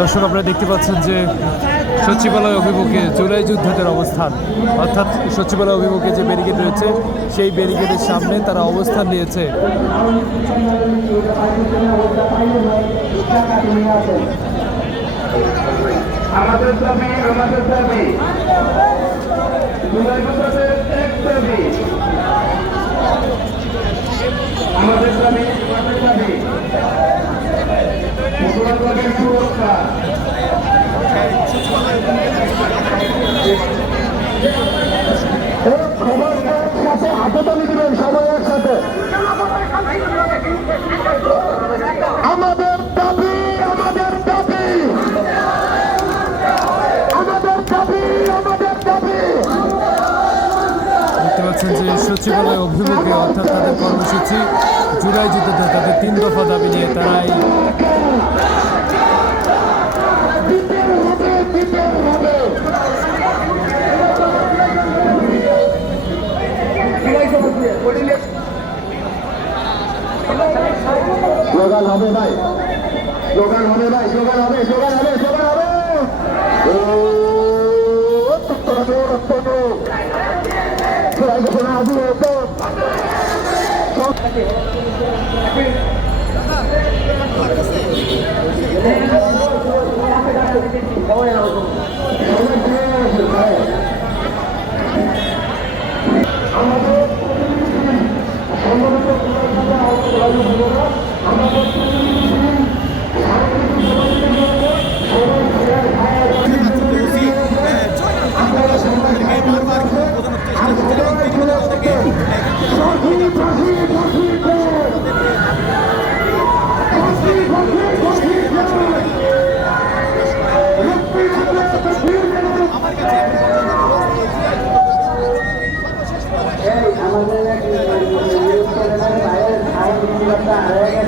দর্শক, আপনারা দেখতে পাচ্ছেন যে সচিবালয় অভিমুখে জুলাই যোদ্ধাদের অবস্থান। অর্থাৎ সচিবালয় অভিমুখে যে ব্যারিকেড রয়েছে, সেই ব্যারিকেডের সামনে তারা অবস্থান নিয়েছে। আমাদের দাবি আমাদের দাবি আমাদের দাবি সচিবালয় অভিমুখে, অর্থাৎ তাদের কর্মসূচি জুলাই যোদ্ধাদের তাদের তিন দফা দাবি নিয়ে তারা এই হবে ভাই। স্লোগান হবে ভাই স্লোগান হবে স্লোগান হবে। Brasil!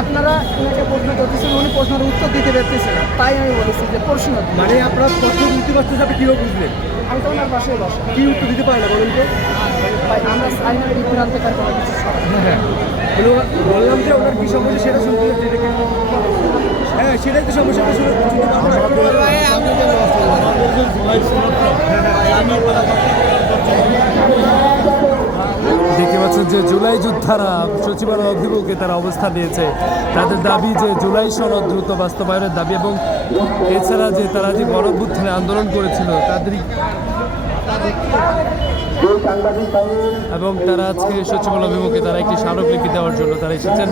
আপনারা ওনাকে প্রশ্ন করতেছেন উনি প্রশ্নের উত্তর দিতে পারতেছেন না। তাই আমি বলেছি যে প্রশ্ন মানে আপনারা প্রশ্ন দিতে পারতেছে আপনি কীভাবে বুঝলেন? আমি তো ওনার পাশে বসা। কি উত্তর দিতে পারেন না বলুন তো? ভাই আমরা সাইনার কিছু হ্যাঁ বলো, বললাম যে ওনার কি সমস্যা সেটা শুনতে হচ্ছে হ্যাঁ সেটাই তো সমস্যা শুনে পাচ্ছেন যে জুলাই যোদ্ধারা সচিবালয় অভিমুখে তারা অবস্থা নিয়েছে। তাদের দাবি যে জুলাই সনদ দ্রুত বাস্তবায়নের দাবি এবং এছাড়া যে তারা যে গণভ্যুত্থানে আন্দোলন করেছিল, তাদের এবং তারা আজকে সচিবালয় অভিমুখে তারা একটি স্মারকলিপি দেওয়ার জন্য তারা এসেছেন।